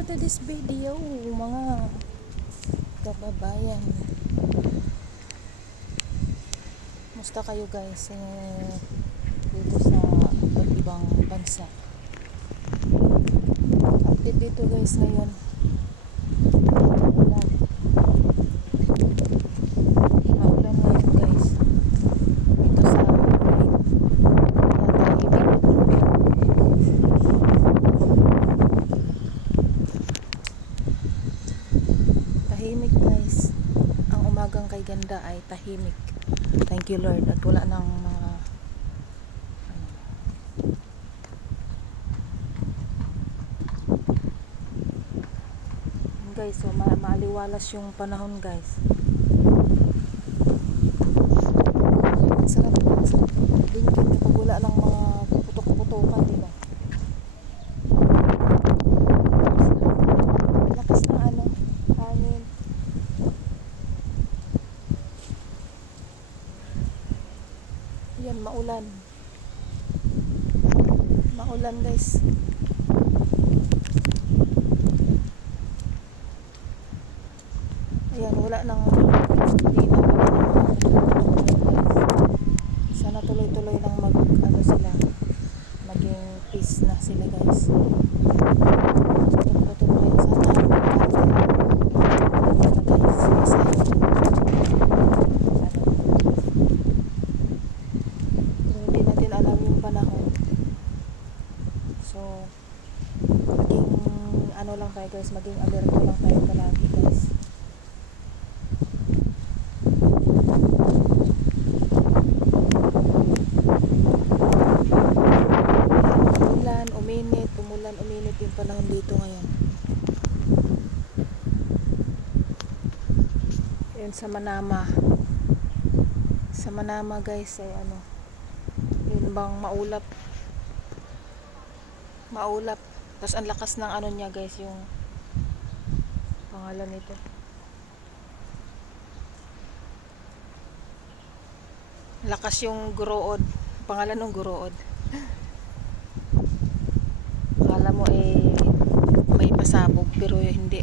for today's video, mga kababayan. Musta kayo guys dito sa iba't ibang bansa. Update dito guys ngayon. Maulan ngayon guys. Dito sa tahimik guys. Ang umagang kay ganda ay tahimik. Thank you Lord at wala ng mga guys, so maaliwalas yung panahon guys. Sarap dinggit kapag wala ng mga putok-putokan, diba? Lakas na hangin. Yan, maulan guys. Ayan, wala nang linaw, sana tuloy-tuloy lang sila, maging peace na sila guys. Tuloy sana guys, hindi natin alam yung panahon, so maging lang tayo guys, maging alerto lang tayo palagi guys. Uminit yung panahon dito ngayon. Yun sa Manama guys ay yun bang maulap, tapos ang lakas ng niya guys, yung pangalan nito, lakas yung Gurood, pangalan ng Gurood. Akala mo may pasabog pero hindi.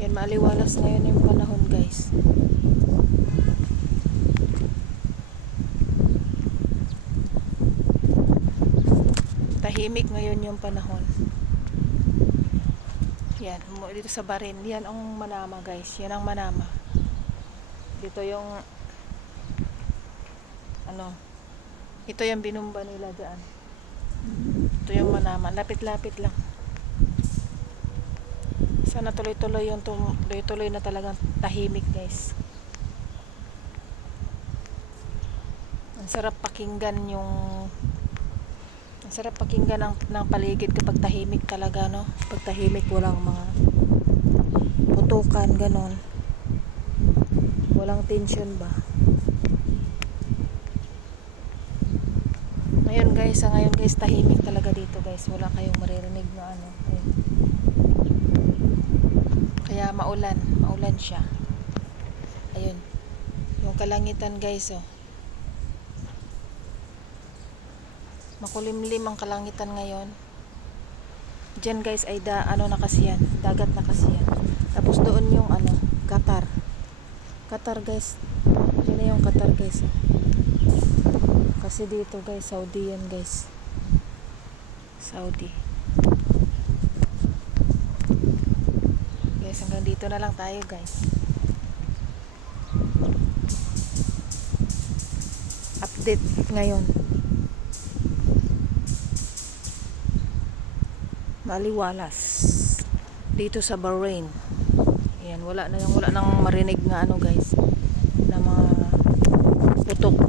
Yan, maaliwalas ngayon yung panahon guys. Tahimik ngayon yung panahon. Yan, dito sa Barin, yan ang Manama guys. Yan ang Manama. Dito yung ito yung binumba nila dyan. Ito yung Manama. Lapit-lapit lang. Sana tuloy-tuloy na talagang tahimik guys. Ang sarap pakinggan ng paligid kapag tahimik talaga, no? Pag tahimik, walang mga putukan, ganon. Walang tension ba? Ngayon guys, tahimik talaga dito guys. Wala kayong maririnig na kaya maulan siya. Ayun, yung kalangitan guys, makulimlim ang kalangitan ngayon. Diyan guys ay na kasi yan, dagat na kasi yan. Tapos doon yung Qatar guys. Diyan na yung Qatar guys. Kasi dito guys, Saudi yan guys. Saudi. Guys, hanggang dito na lang tayo guys. Update ngayon. Maliwalas dito sa Bahrain. Ayan, wala nang marinig na guys, na mga putok.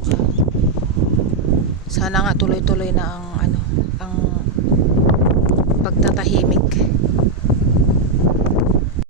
Sana nga tuloy-tuloy na ang pagtatahimik.